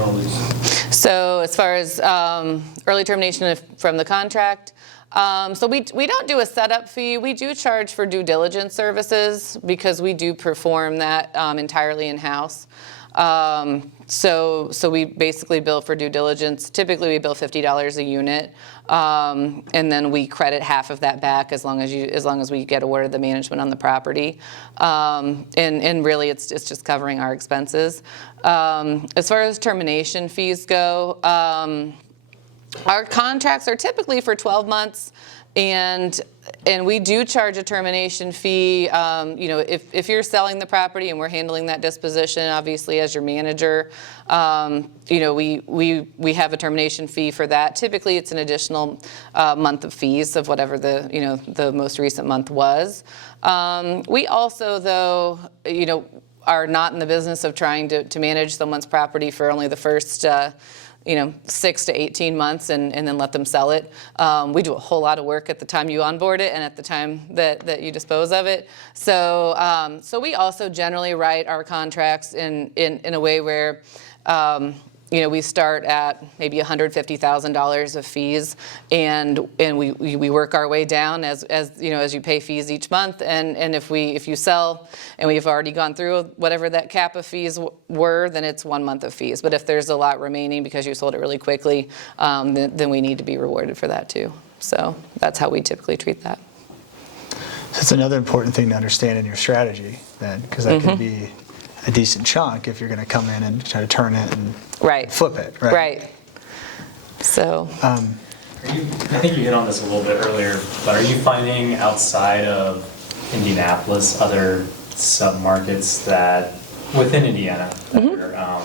all these? So as far as early termination from the contract, so we don't do a setup fee. We do charge for due diligence services because we do perform that entirely in-house. So we basically bill for due diligence. Typically we bill $50 a unit, and then we credit half of that back as long as we get awarded the management on the property. And really it's just covering our expenses. As far as termination fees go, our contracts are typically for 12 months, and we do charge a termination fee. If you're selling the property and we're handling that disposition, obviously as your manager, we have a termination fee for that. Typically, it's an additional month of fees of whatever the most recent month was. We also, though, are not in the business of trying to manage someone's property for only the first 6 to 18 months and then let them sell it. We do a whole lot of work at the time you onboard it and at the time that you dispose of it. So we also generally write our contracts in a way where we start at maybe $150,000 of fees, and we work our way down as you pay fees each month. And if you sell and we've already gone through whatever that cap of fees were, then it's 1 month of fees. But if there's a lot remaining because you sold it really quickly, then we need to be rewarded for that too. So that's how we typically treat that. So it's another important thing to understand in your strategy then, because that could be a decent chunk if you're going to come in and try to turn it and flip it, right? Right. So. I think you hit on this a little bit earlier, but are you finding outside of Indianapolis other submarkets that within Indiana that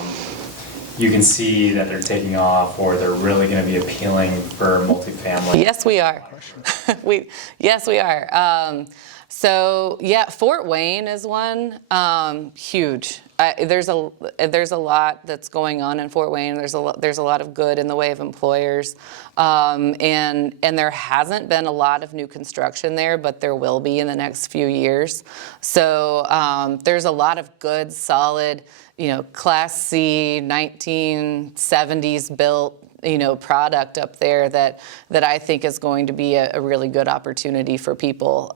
you can see that they're taking off or they're really going to be appealing for multifamily? Yes, we are. Yes, we are. So yeah, Fort Wayne is one. Huge. There's a lot that's going on in Fort Wayne. There's a lot of good in the way of employers, and there hasn't been a lot of new construction there, but there will be in the next few years. So there's a lot of good, solid, Class C, 1970s built, product up there that I think is going to be a really good opportunity for people.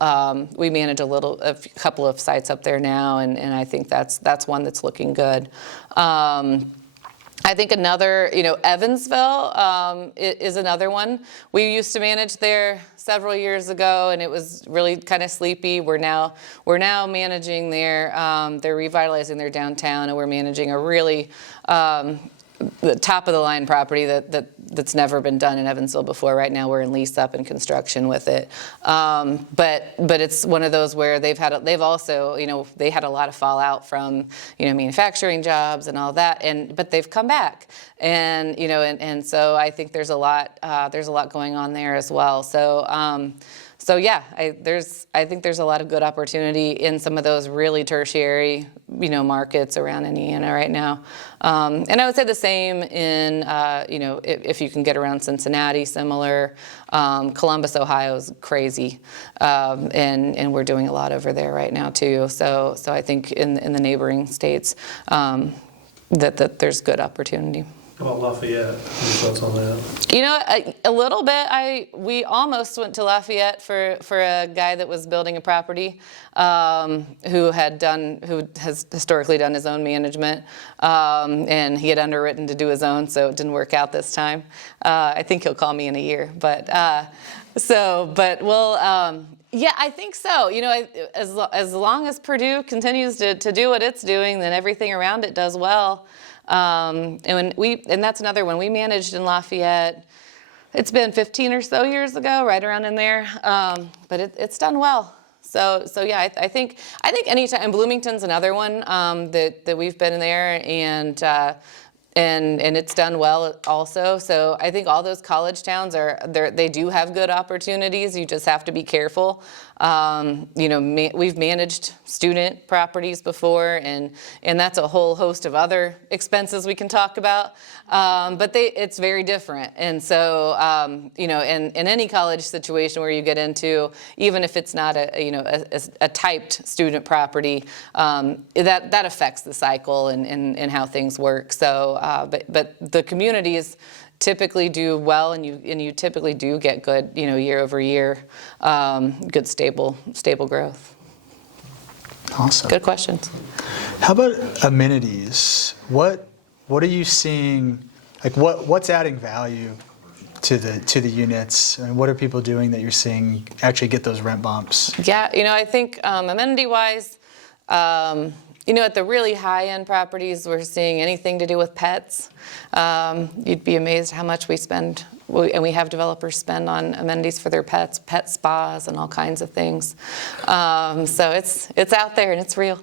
We manage a couple of sites up there now, and I think that's one that's looking good. I think another, Evansville is another one. We used to manage there several years ago, and it was really kind of sleepy. We're now managing there. They're revitalizing their downtown, and we're managing a really the top of the line property that's never been done in Evansville before. Right now we're in lease up and construction with it, but it's one of those where they've also they had a lot of fallout from manufacturing jobs and all that, but they've come back, and so I think there's a lot going on there as well. So yeah, I think there's a lot of good opportunity in some of those really tertiary, markets around Indiana right now. And I would say the same in, if you can get around Cincinnati, similar. Columbus, Ohio is crazy, and we're doing a lot over there right now too. So I think in the neighboring states that there's good opportunity. How about Lafayette? Any thoughts on that? A little bit. We almost went to Lafayette for a guy that was building a property, who has historically done his own management, and he had underwritten to do his own, so it didn't work out this time. I think he'll call me in a year, but we'll. Yeah, I think so. As long as Purdue continues to do what it's doing, then everything around it does well. And that's another one. We managed in Lafayette. It's been 15 or so years ago, right around in there. But it's done well. So yeah, I think anytime. Bloomington's another one that we've been in there, and it's done well also. So I think all those college towns they do have good opportunities. You just have to be careful. We've managed student properties before, and that's a whole host of other expenses we can talk about. But it's very different. And so, in any college situation where you get into, even if it's not a typed student property, that affects the cycle and how things work. So, but the communities typically do well, and you typically do get good, year over year, good stable growth. Awesome. Good questions. How about amenities? What are you seeing? Like what's adding value to the units, and what are people doing that you're seeing actually get those rent bumps? Yeah, I think amenity wise. At the really high-end properties, we're seeing anything to do with pets. You'd be amazed how much we spend, and we have developers spend on amenities for their pets, pet spas, and all kinds of things. So it's out there and it's real.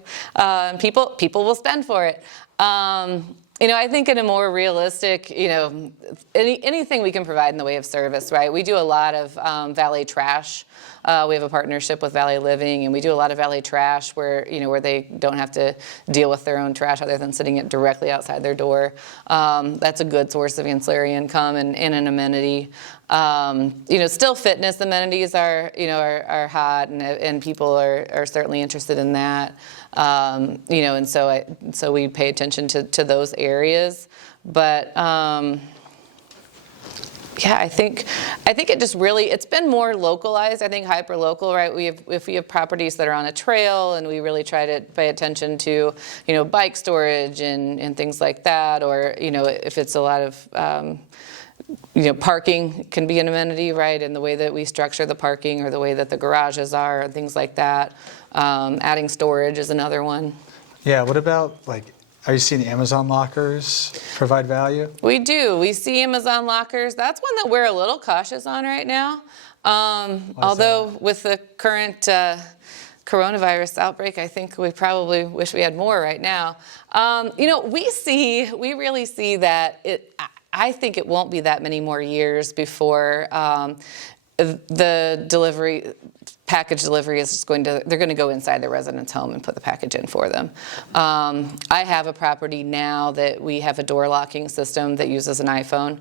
People will spend for it. I think in a more realistic, anything we can provide in the way of service, right? We do a lot of valet trash. We have a partnership with Valley Living, and we do a lot of valet trash where they don't have to deal with their own trash other than sitting it directly outside their door. That's a good source of ancillary income and an amenity. Still fitness amenities are hot, and people are certainly interested in that. And so we pay attention to those areas. But I think it just really, it's been more localized. I think hyper local, right? If we have properties that are on a trail, and we really try to pay attention to bike storage and things like that, or if it's a lot of parking can be an amenity, right? And the way that we structure the parking, or the way that the garages are, and things like that. Adding storage is another one. Yeah. What about are you seeing Amazon lockers provide value? We do. We see Amazon lockers. That's one that we're a little cautious on right now. Although with the current coronavirus outbreak, I think we probably wish we had more right now. We really see that I think it won't be that many more years before the package delivery is they're going to go inside the resident's home and put the package in for them. I have a property now that we have a door locking system that uses an iPhone.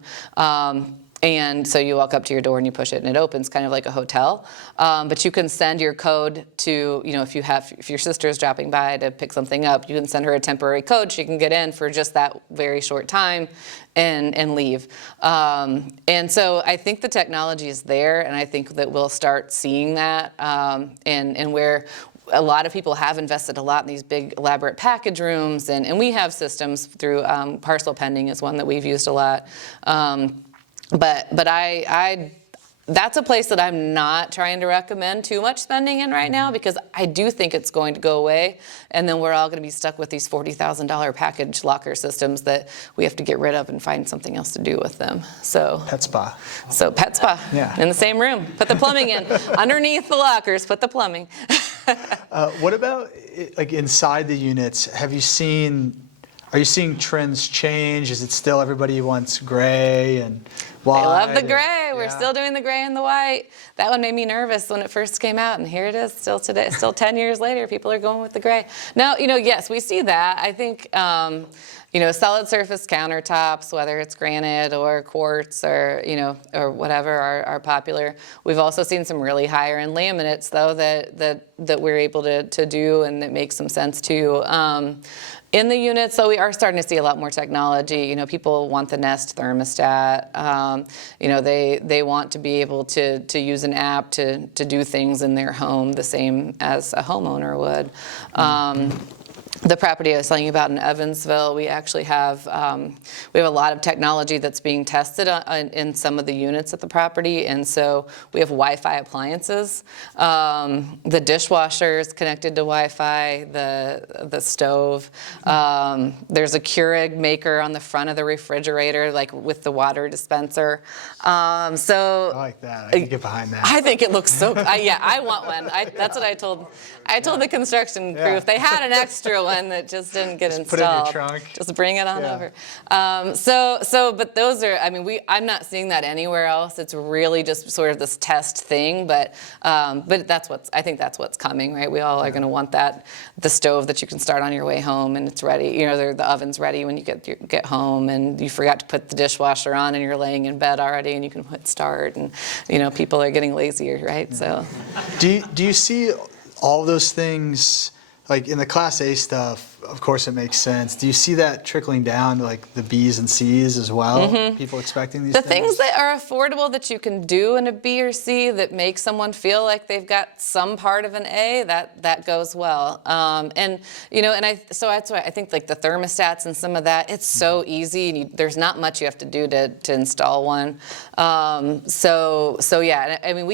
And so you walk up to your door and you push it and it opens, kind of like a hotel. But you can send your code to, if your sister is dropping by to pick something up, you can send her a temporary code. She can get in for just that very short time and leave. And so I think the technology is there, and I think that we'll start seeing that, and where a lot of people have invested a lot in these big elaborate package rooms, and we have systems through parcel pending is one that we've used a lot. But I that's a place that I'm not trying to recommend too much spending in right now, because I do think it's going to go away, and then we're all going to be stuck with these $40,000 package locker systems that we have to get rid of and find something else to do with them. So pet spa. So pet spa, yeah, in the same room. Put the plumbing in underneath the lockers. Put the plumbing. What about inside the units? Are you seeing trends change? Is it still everybody wants gray and white? I love the gray. We're still doing the gray and the white. That one made me nervous when it first came out, and here it is still today. Still 10 years later, people are going with the gray. Now, yes, we see that. I think, solid surface countertops, whether it's granite or quartz or whatever, are popular. We've also seen some really higher end laminates, though, that we're able to do, and that makes some sense too. In the units, so we are starting to see a lot more technology. People want the Nest thermostat. They want to be able to use an app to do things in their home the same as a homeowner would. The property I was telling you about in Evansville, we actually have a lot of technology that's being tested in some of the units at the property, and so we have Wi-Fi appliances. The dishwasher is connected to Wi-Fi, the stove. There's a Keurig maker on the front of the refrigerator, with the water dispenser. So I like that. I can get behind that. I think it looks so. I want one. That's what I told the construction crew. If they had an extra one, one that just didn't get Just put it in your installed. trunk. Just bring it on Yeah. over. But those are, I'm not seeing that anywhere else. It's really just sort of this test thing, but I think that's what's coming, right? We all are going to want the stove that you can start on your way home and it's ready. The oven's ready when you get home, and you forgot to put the dishwasher on and you're laying in bed already and you can hit start, and people are getting lazier, right? So, Do you see all those things, like in the Class A stuff? Of course, it makes sense. Do you see that trickling down to like the B's and C's as well? People expecting these the things that are affordable that you can do in a B or C that make someone feel like they've got some part of an A, that goes well. So that's why I think like the thermostats and some of that, it's so easy, and there's not much you have to do to install one. So yeah, I mean,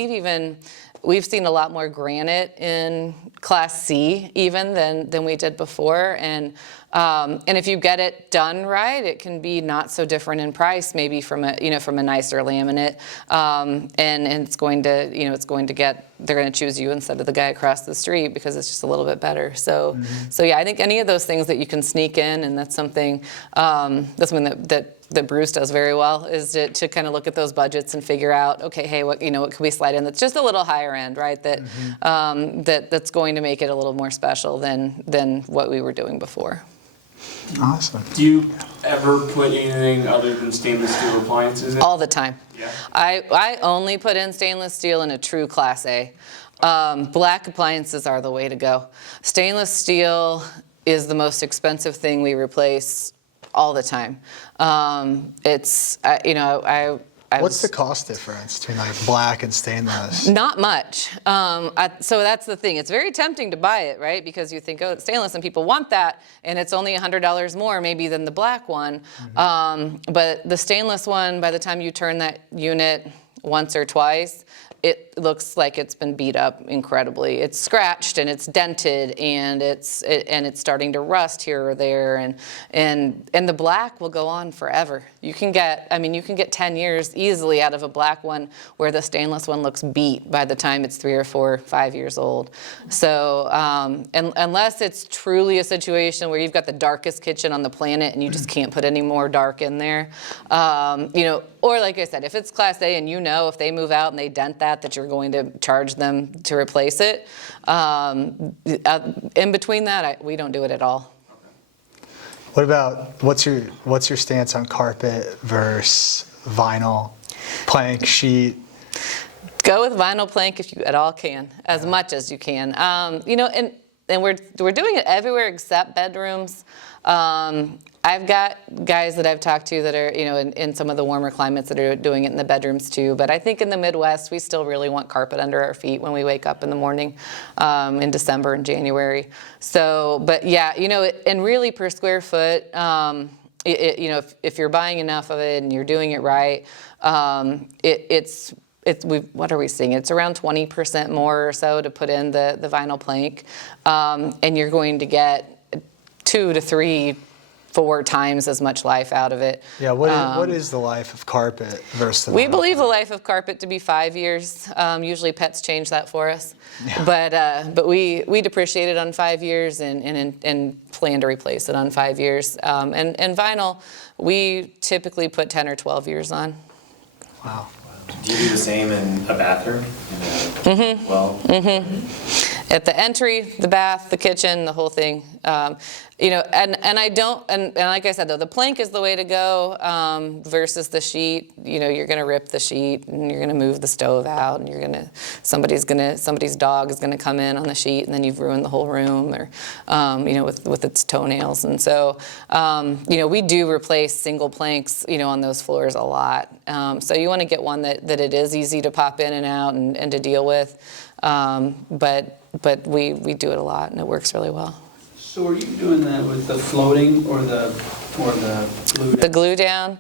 we've seen a lot more granite in Class C even than we did before, and if you get it done right, it can be not so different in price, maybe from a nicer laminate, and it's going to get, they're going to choose you instead of the guy across the street because it's just a little bit better. So yeah, I think any of those things that you can sneak in, and that's something that Bruce does very well, is to kind of look at those budgets and figure out, okay, hey, what can we slide in that's just a little higher end, right? That's going to make it a little more special than what we were doing before. Awesome. Do you ever put anything other than stainless steel appliances in? All the time. Yeah. I only put in stainless steel in a true Class A. Black appliances are the way to go. Stainless steel is the most expensive thing we replace all the time. What's the cost difference between like black and stainless? Not much. So that's the thing. It's very tempting to buy it, right? Because you think, oh, it's stainless, and people want that, and it's only $100 more maybe than the black one. But the stainless one, by the time you turn that unit once or twice, it looks like it's been beat up incredibly. It's scratched and it's dented, and it's starting to rust here or there, and the black will go on forever. You can get 10 years easily out of a black one, where the stainless one looks beat by the time it's 3 or 4, 5 years old. So unless it's truly a situation where you've got the darkest kitchen on the planet and you just can't put any more dark in there, or like I said, if it's Class A and if they move out and they dent that you're going to charge them to replace it. In between that, we don't do it at all. What about what's your stance on carpet versus vinyl, plank, sheet? Go with vinyl plank if you at all can, as much as you can. And we're doing it everywhere except bedrooms. I've got guys that I've talked to that are, in some of the warmer climates that are doing it in the bedrooms too. But I think in the Midwest, we still really want carpet under our feet when we wake up in the morning, in December and January. So, but yeah, and really per square foot, if you're buying enough of it and you're doing it right, what are we seeing? It's around 20% more or so to put in the vinyl plank, and you're going to get 2 to 3, 4 times as much life out of it. Yeah, what is the life of carpet versus the We vinyl believe the plank? life of carpet to be 5 years. Usually pets change that for us. Yeah. But we depreciate it on 5 years and plan to replace it on 5 years. And vinyl, we typically put 10 or 12 years on. Wow. Do you do the same in a bathroom? Well, At the entry, the bath, the kitchen, the whole thing. And I don't, and like I said though, the plank is the way to go, versus the sheet. You're gonna rip the sheet and you're gonna move the stove out, and somebody's dog is gonna come in on the sheet, and then you've ruined the whole room, or with its toenails. And so we do replace single planks on those floors a lot. So you want to get one that it is easy to pop in and out and to deal with. But we do it a lot, and it works really well. So are you doing that with the floating or the glue? The glue down.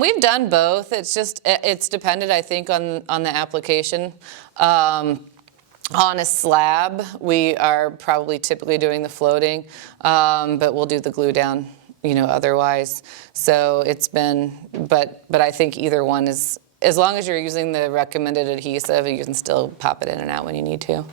We've done both. It's dependent, I think, on the application. On a slab, we are probably typically doing the floating, but we'll do the glue down, otherwise. So it's been, but I think either one is, as long as you're using the recommended adhesive, you can still pop it in and out when you need to.